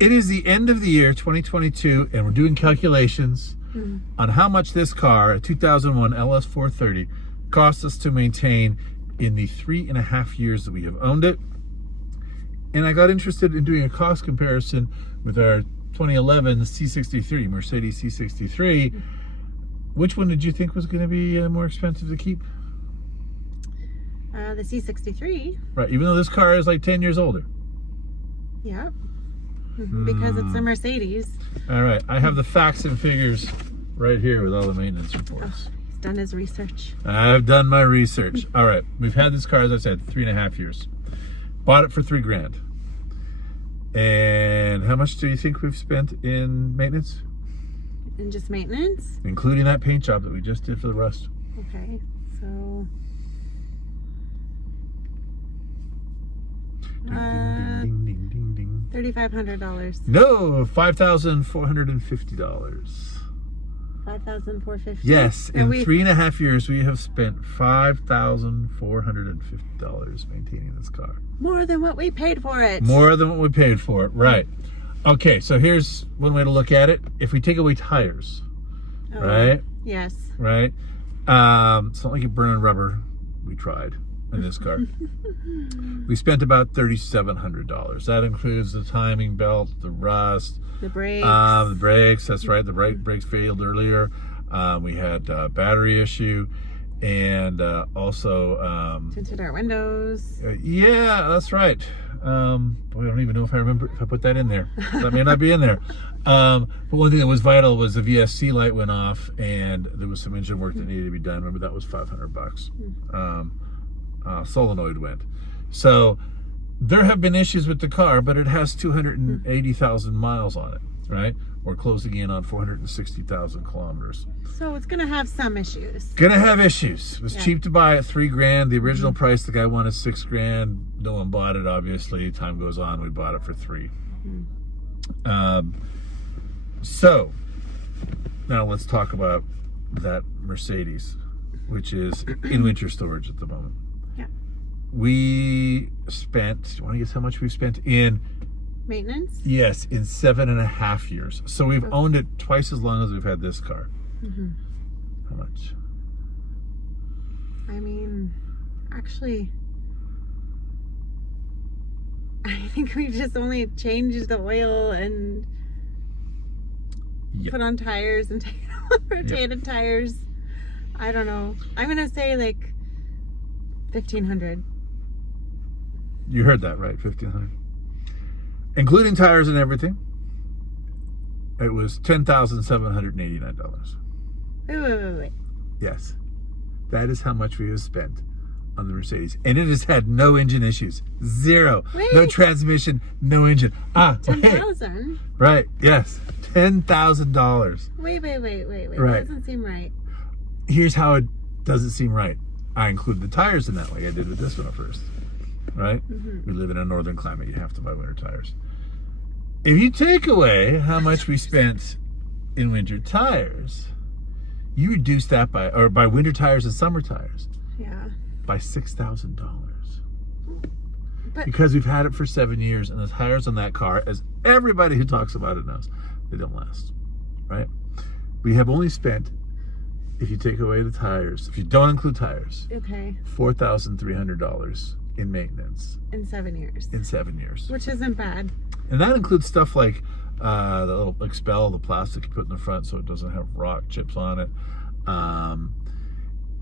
It is the end of the year 2022, and we're doing calculations on how much this car, a 2001 LS430, cost us to maintain in the 3.5 years that we have owned it. And I got interested in doing a cost comparison with our 2011 C63, Mercedes C63. Which one did you think was going to be more expensive to keep? The C63. Right, even though this car is like 10 years older. Yeah. Because it's a Mercedes. All right, I have the facts and figures right here with all the maintenance reports. Oh, he's done his research. I've done my research. All right, we've had this car, as I said, 3.5 years. Bought it for $3,000. And how much do you think we've spent in maintenance? And just maintenance? Including that paint job that we just did for the rust. Okay, so... Ding, ding, ding, ding, ding. $3,500. No, $5,450. $5,450. Yes, in 3.5 years, we have spent $5,450 maintaining this car. More than what we paid for it. More than what we paid for it, right? Okay, so here's one way to look at it. If we take away tires, right? Yes. Right. It's not like you're burning rubber. We tried in this car. We spent about $3,700. That includes the timing belt, the rust, the brakes. The brakes. That's right. The brakes failed earlier. We had a battery issue, and also tinted our windows. Yeah, that's right. Boy, I don't even know if I remember if I put that in there. That may not be in there. But one thing that was vital was the VSC light went off, and there was some engine work that needed to be done. Remember, that was $500. Solenoid went. So there have been issues with the car, but it has 280,000 miles on it, right? We're closing in on 460,000 kilometers. So it's gonna have some issues. Gonna have issues. It was cheap to buy at $3,000. The original price, the guy wanted $6,000. No one bought it, obviously. Time goes on, we bought it for $3,000. So now let's talk about that Mercedes, which is in winter storage at the moment. Yeah. We spent, do you want to guess how much we've spent in maintenance? Yes, in 7.5 years. So we've owned it twice as long as we've had this car. How much? I mean, actually, I think we've just only changed the oil and put on tires and rotated tires. I don't know. I'm gonna say like $1,500. You heard that right, $1,500. Including tires and everything, it was $10,789. Wait. Yes, that is how much we have spent on the Mercedes, and it has had no engine issues, zero, no transmission, no engine. $10,000. Right? Yes, $10,000. Wait. Right. That doesn't seem right. Here's how it doesn't seem right. I included the tires in that way I did with this one at first. Right? We live in a northern climate. You have to buy winter tires. If you take away how much we spent in winter tires, you reduce that by winter tires and summer tires. Yeah. By $6,000. Because we've had it for 7 years, and the tires on that car, as everybody who talks about it knows, they don't last. Right? We have only spent, if you take away the tires, if you don't include tires, $4,300 in maintenance. In 7 years. In 7 years. Which isn't bad. And that includes stuff like the little expel, the plastic you put in the front so it doesn't have rock chips on it.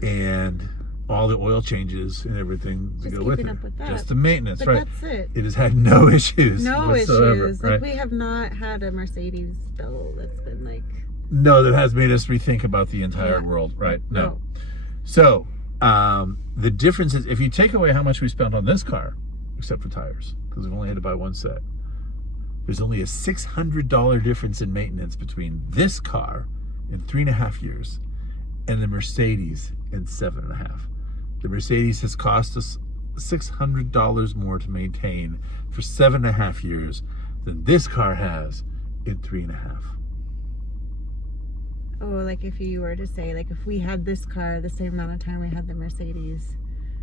And all the oil changes and everything to go with it. Up with that. Just the maintenance, but right? That's it. It has had no issues. No whatsoever, issues. right? Like, we have not had a Mercedes bill that's been like... No, that has made us rethink about the entire world, right? No. So, the difference is, if you take away how much we spent on this car, except for tires, because we've only had to buy one set, there's only a $600 difference in maintenance between this car in 3.5 years and the Mercedes in 7.5. The Mercedes has cost us $600 more to maintain for 7.5 years than this car has in 3.5. Oh, like if you were to say, like if we had this car the same amount of time we had the Mercedes.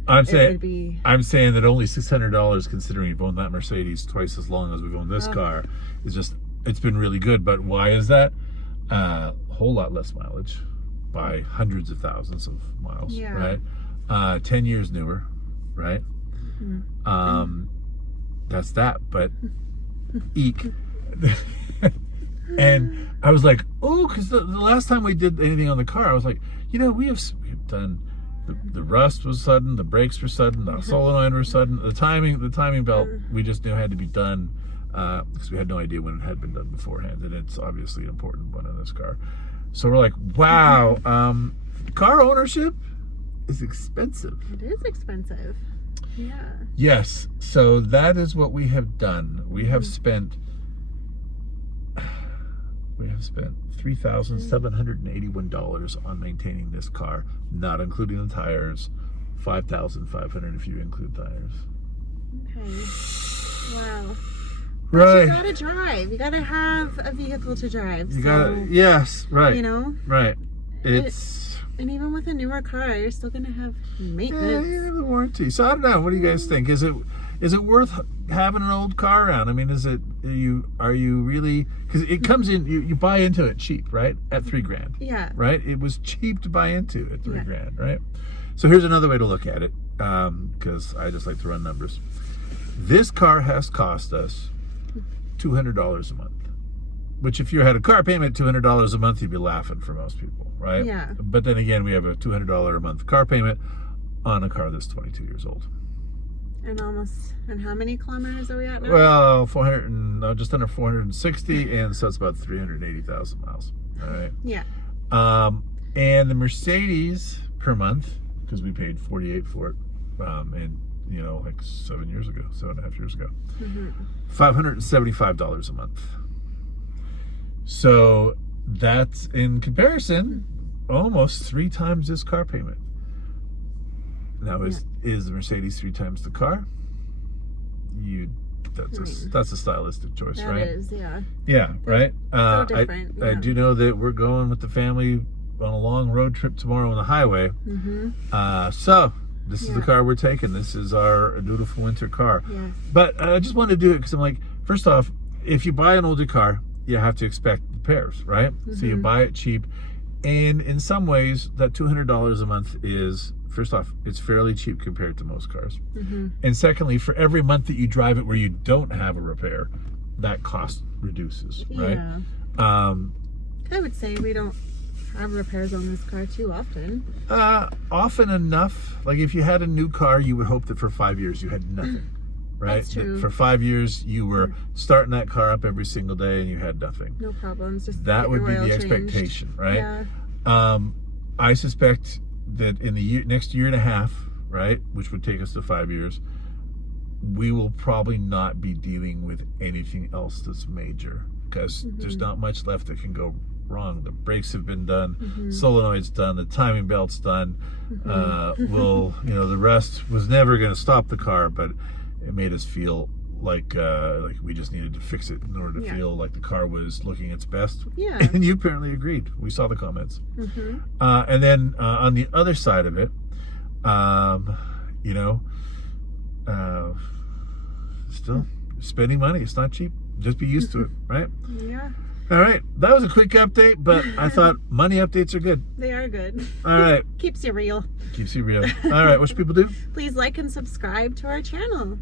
I'm it saying would be. I'm saying that only $600, considering you've owned that Mercedes twice as long as we've owned this car, is just, it's been really good. But why is that? A whole lot less mileage by hundreds of thousands of miles, Yeah. right? 10 years newer, right? That's that, but eek. And I was like, oh, because the last time we did anything on the car, I was like, you know, we've done, the rust was sudden, the brakes were sudden, the solenoid was sudden, the timing belt we just knew had to be done because we had no idea when it had been done beforehand, and it's obviously an important one in this car. So we're like, wow, car ownership is expensive. It is expensive. Yeah. Yes, so that is what we have done. We have spent $3,781 on maintaining this car, not including the tires. $5,500 if you include tires. Okay. Wow. Right. You gotta drive. You gotta have a vehicle to drive. You gotta, yes, right. You know? Right. It's... And even with a newer car, you're still gonna have Yeah, maintenance. you have the warranty. So I don't know. What do you guys think? Is it worth having an old car around? I mean, are you really? Because it comes in, you buy into it cheap, right? At $3,000. Yeah. Right. It was cheap to buy into at $3,000, right? So here's another way to look at it, because I just like to run numbers. This car has cost us $200 a month. Which, if you had a car payment $200 a month, you'd be laughing for most people, right? Yeah. But then again, we have a $200 a month car payment on a car that's 22 years old. And how many kilometers are we at now? Well, just under 460, and so it's about 380,000 miles. All right. Yeah. And the Mercedes per month, because we paid $48 for it, and like 7.5 years ago, $575 a month. So that's, in comparison, almost 3 times this car payment. Now, is the Mercedes 3 times the car? That's a stylistic choice, that right? That is, yeah. Yeah, right? So different. I do know that we're going with the family on a long road trip tomorrow on the highway. So this is the car we're taking. This is our beautiful winter car. Yeah. But I just wanted to do it because I'm like, first off, if you buy an older car, you have to expect repairs, right? So you buy it cheap, and in some ways that $200 a month is, first off, it's fairly cheap compared to most cars, and secondly, for every month that you drive it where you don't have a repair, that cost reduces, right? I would say we don't have repairs on this car too often. Often enough. Like, if you had a new car, you would hope that for 5 years you had nothing. Right? That's true. For 5 years, you were starting that car up every single day and you had nothing. No problems. Just that would be the changed. expectation, right? Yeah. I suspect that in the next year and a half, right, which would take us to 5 years, we will probably not be dealing with anything else that's major, because there's not much left that can go wrong. The brakes have been done, solenoid's done, the timing belt's done. The rest was never going to stop the car, but it made us feel like we just needed to fix it in order to feel like the car was looking its best. Yeah. And you apparently agreed. We saw the comments. And then on the other side of it, still spending money. It's not cheap. Just be used to it, right? Yeah. All right. That was a quick update, but I thought money updates are good. They are good. All right. Keeps you real. Keeps you real. All right. What should people do? Please like and subscribe to our channel.